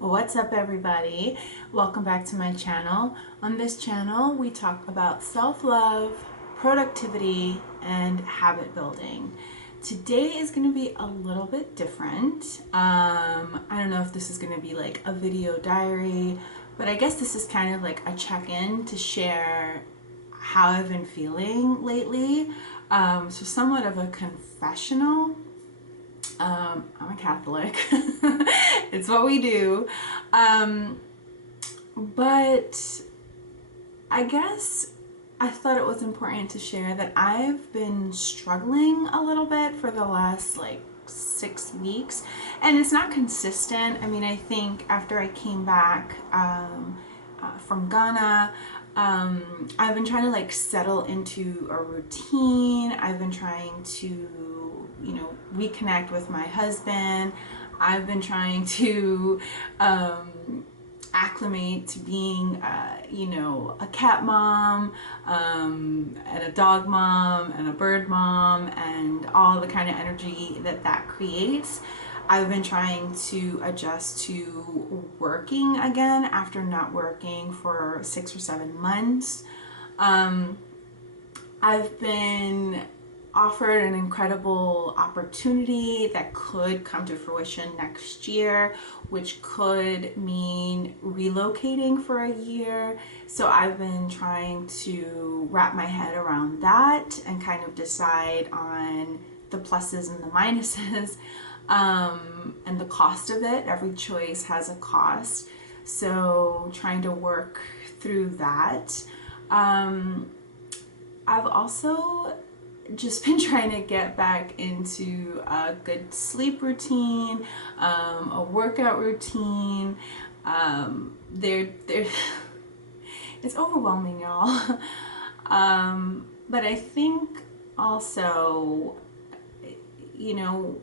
What's up, everybody? Welcome back to my channel. On this channel we talk about self-love, productivity, and habit building. Today is going to be a little bit different. I don't know if this is going to be like a video diary, but I guess this is kind of like a check-in to share how I've been feeling lately. So somewhat of a confessional. I'm a Catholic. It's what we do. But I guess I thought it was important to share that I've been struggling a little bit for the last like 6 weeks, and it's not consistent. I mean, I think after I came back from Ghana, I've been trying to like settle into a routine. I've been trying to reconnect with my husband. I've been trying to acclimate to being a cat mom, and a dog mom, and a bird mom, and all the kind of energy that creates. I've been trying to adjust to working again after not working for 6 or 7 months. I've been offered an incredible opportunity that could come to fruition next year, which could mean relocating for a year. So I've been trying to wrap my head around that and kind of decide on the pluses and the minuses, and the cost of it. Every choice has a cost. So trying to work through that. I've also just been trying to get back into a good sleep routine, a workout routine. It's overwhelming, y'all. But I think also,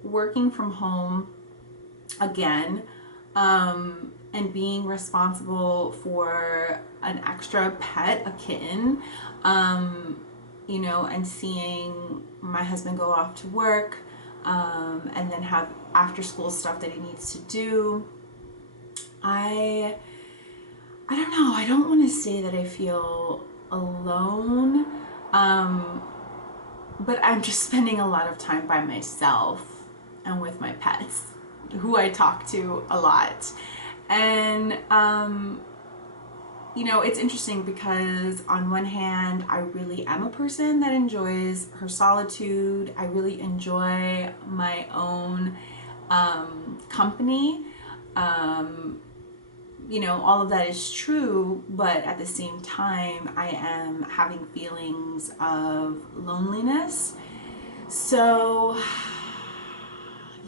working from home again, and being responsible for an extra pet, a kitten, and seeing my husband go off to work, and then have after school stuff that he needs to do. I don't know, I don't want to say that I feel alone, but I'm just spending a lot of time by myself and with my pets, who I talk to a lot. And it's interesting because on one hand, I really am a person that enjoys her solitude. I really enjoy my own company. All of that is true, but at the same time, I am having feelings of loneliness. So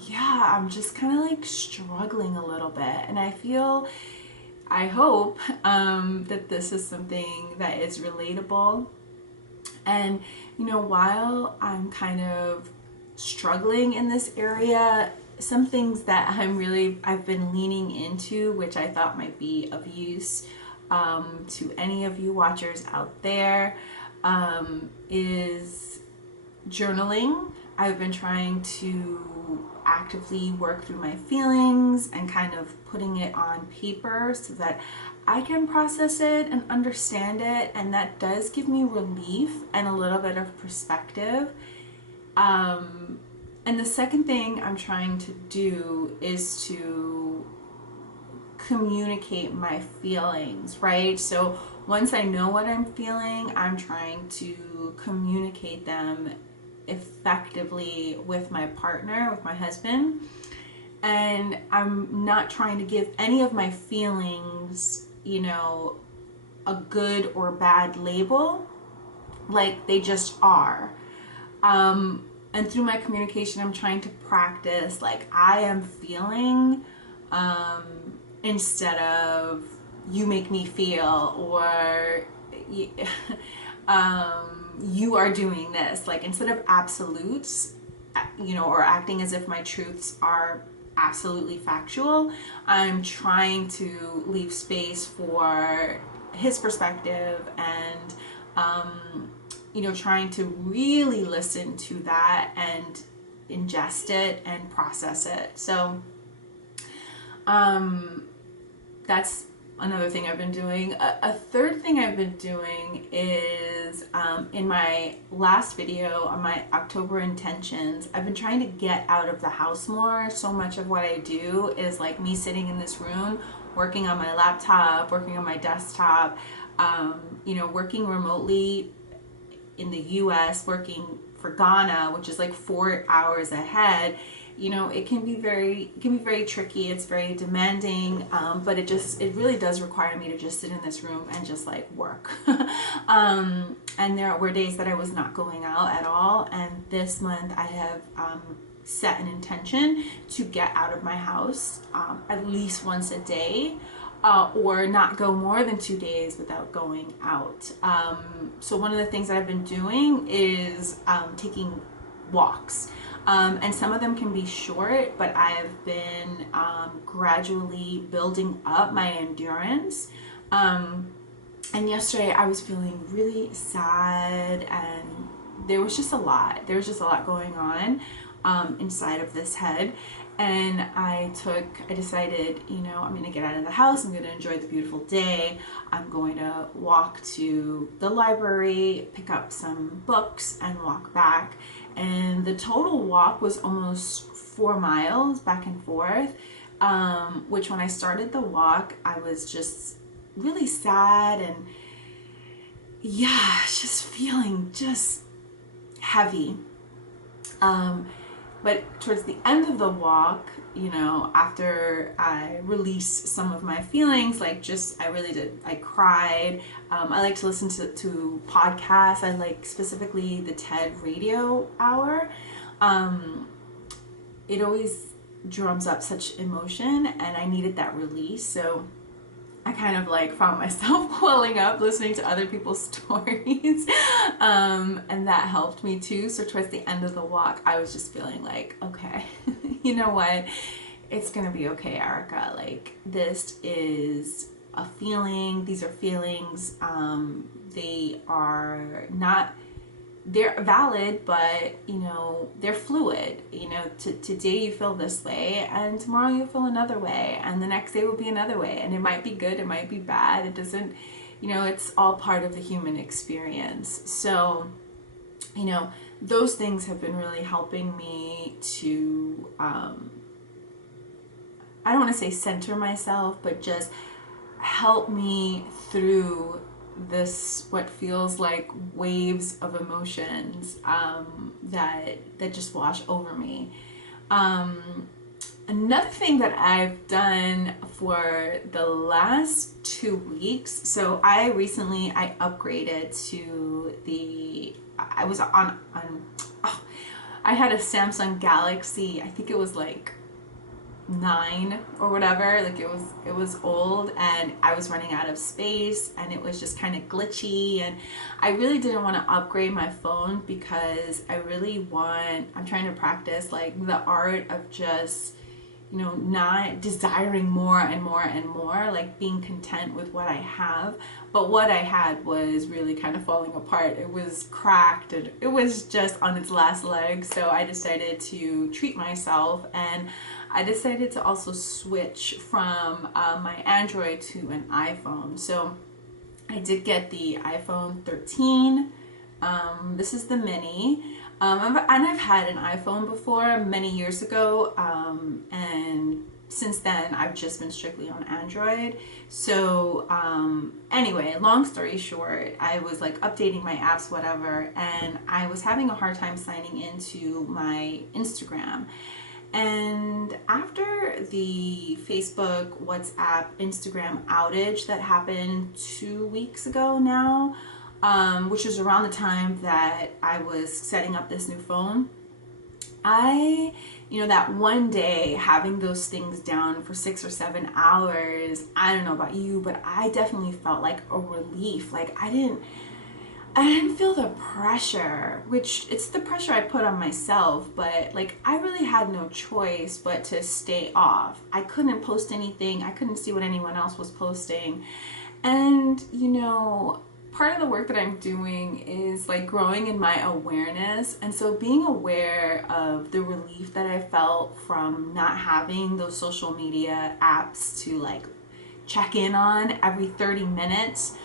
yeah, I'm just kind of like struggling a little bit, and I hope that this is something that is relatable. And while I'm kind of struggling in this area, some things that I've been leaning into, which I thought might be of use to any of you watchers out there, is journaling. I've been trying to actively work through my feelings and kind of putting it on paper so that I can process it and understand it, and that does give me relief and a little bit of perspective. And the second thing I'm trying to do is to communicate my feelings, right? So once I know what I'm feeling, I'm trying to communicate them effectively with my partner, with my husband. And I'm not trying to give any of my feelings, a good or bad label. Like, they just are. And through my communication, I'm trying to practice like I am feeling, instead of you make me feel, or you are doing this. Like, instead of absolutes, or acting as if my truths are absolutely factual, I'm trying to leave space for his perspective, and trying to really listen to that and ingest it and process it. So that's another thing I've been doing. A third thing I've been doing is in my last video on my October intentions, I've been trying to get out of the house more. So much of what I do is like me sitting in this room, working on my laptop, working on my desktop, you know, working remotely in the US, working for Ghana, which is like 4 hours ahead. You know, it can be very tricky. It's very demanding, but it really does require me to just sit in this room and just like work. And there were days that I was not going out at all. And this month I have set an intention to get out of my house at least once a day, or not go more than 2 days without going out. So one of the things that I've been doing is taking walks. And some of them can be short, but I've been gradually building up my endurance. And yesterday I was feeling really sad, and there was just a lot. There was just a lot going on inside of this head. And I decided, you know, I'm going to get out of the house. I'm going to enjoy the beautiful day. I'm going to walk to the library, pick up some books, and walk back. And the total walk was almost 4 miles back and forth, which when I started the walk, I was just really sad and yeah, just feeling just heavy. But towards the end of the walk, you know, after I released some of my feelings, like I cried. I like to listen to podcasts. I like specifically the TED Radio Hour. It always drums up such emotion, and I needed that release. So I kind of like found myself welling up listening to other people's stories, and that helped me too. So towards the end of the walk, I was just feeling like, okay, you know what, it's gonna be okay, Erica. Like, this is a feeling. These are feelings. They're valid, but you know, they're fluid. You know, today you feel this way, and tomorrow you feel another way, and the next day will be another way, and it might be good, it might be bad. It doesn't, you know, it's all part of the human experience. So, you know, those things have been really helping me to, I don't want to say center myself, but just help me through this, what feels like waves of emotions that just wash over me. Another thing that I've done for the last 2 weeks, so I upgraded to I had a Samsung Galaxy, I think it was like 9 or whatever, like it was old, and I was running out of space, and it was just kind of glitchy, and I really didn't want to upgrade my phone because I'm trying to practice like the art of just, you know, not desiring more and more and more, like being content with what I have. But what I had was really kind of falling apart. It was cracked and it was just on its last leg. So I decided to treat myself, and I decided to also switch from my Android to an iPhone. So I did get the iPhone 13. This is the mini. And I've had an iPhone before many years ago, and since then I've just been strictly on Android. So anyway, long story short, I was like updating my apps, whatever, and I was having a hard time signing into my Instagram. And after the Facebook, WhatsApp, Instagram outage that happened 2 weeks ago now, which was around the time that I was setting up this new phone, that one day having those things down for 6 or 7 hours, I don't know about you, but I definitely felt like a relief. Like I didn't feel the pressure, which it's the pressure I put on myself, but like I really had no choice but to stay off. I couldn't post anything. I couldn't see what anyone else was posting. And, you know, part of the work that I'm doing is like growing in my awareness. And so being aware of the relief that I felt from not having those social media apps to like, check in on every 30 minutes.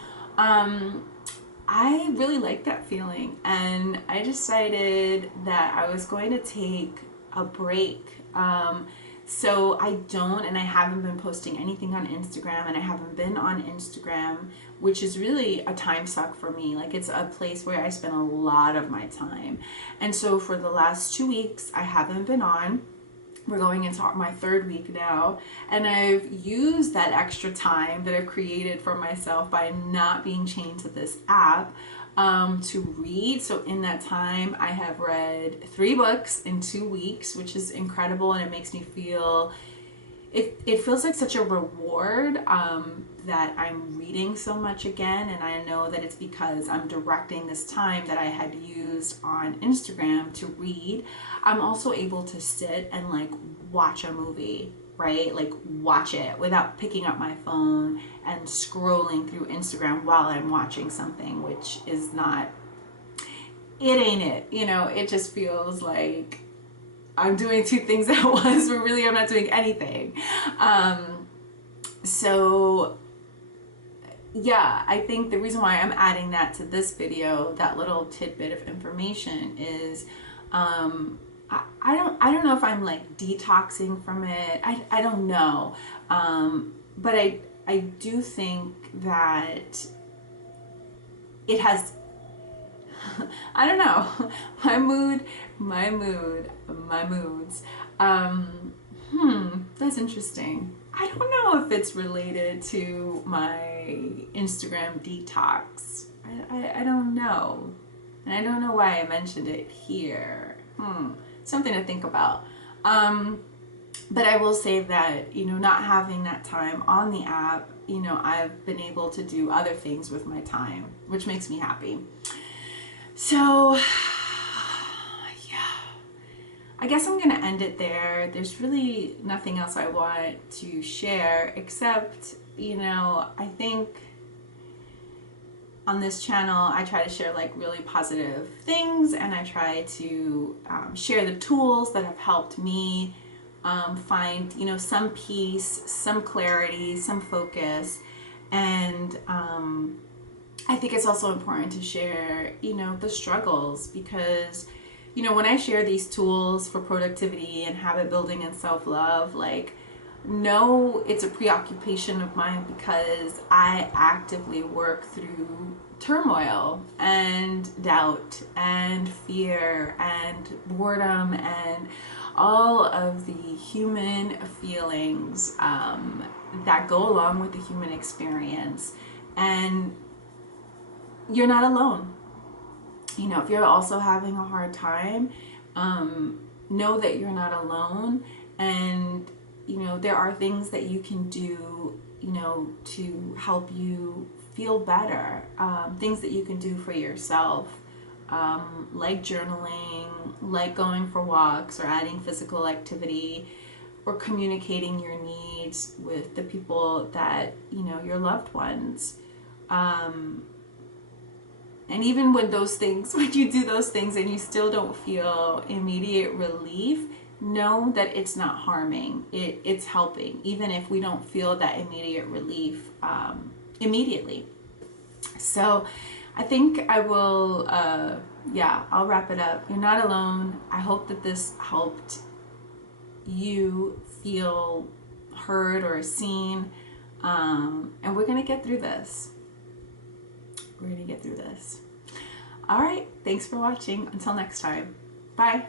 I really like that feeling, and I decided that I was going to take a break. So I don't, and I haven't been posting anything on Instagram, and I haven't been on Instagram, which is really a time suck for me. Like, it's a place where I spend a lot of my time. And so for the last 2 weeks, I haven't been on. We're going into my 3rd week now, and I've used that extra time that I've created for myself by not being chained to this app to read. So in that time, I have read 3 books in 2 weeks, which is incredible, and it makes me feel, it feels like such a reward that I'm reading so much again, and I know that it's because I'm directing this time that I had used on Instagram to read. I'm also able to sit and like watch a movie, right? Like watch it without picking up my phone and scrolling through Instagram while I'm watching something, which is not, it ain't it, you know. It just feels like I'm doing 2 things at once, but really I'm not doing anything. So yeah, I think the reason why I'm adding that to this video, that little tidbit of information, is I don't know if I'm like detoxing from it. I don't know. But I do think that it has, I don't know, my moods. That's interesting. I don't know if it's related to my Instagram detox. I don't know. And I don't know why I mentioned it here. Something to think about. But I will say that, you know, not having that time on the app, you know, I've been able to do other things with my time, which makes me happy. So I guess I'm gonna end it there. There's really nothing else I want to share except, you know, I think on this channel I try to share like really positive things, and I try to share the tools that have helped me find, you know, some peace, some clarity, some focus. And I think it's also important to share, you know, the struggles, because, you know, when I share these tools for productivity and habit building and self-love, like, no, it's a preoccupation of mine because I actively work through turmoil and doubt and fear and boredom and all of the human feelings that go along with the human experience. And you're not alone. You know, if you're also having a hard time, know that you're not alone. And, you know, there are things that you can do, you know, to help you feel better. Things that you can do for yourself, like journaling, like going for walks, or adding physical activity, or communicating your needs with the people that, you know, your loved ones. And even when those things, when you do those things and you still don't feel immediate relief, know that it's not harming. It's helping, even if we don't feel that immediate relief immediately. So I think I will, I'll wrap it up. You're not alone. I hope that this helped you feel heard or seen. And we're going to get through this. We're going to get through this. All right. Thanks for watching. Until next time. Bye.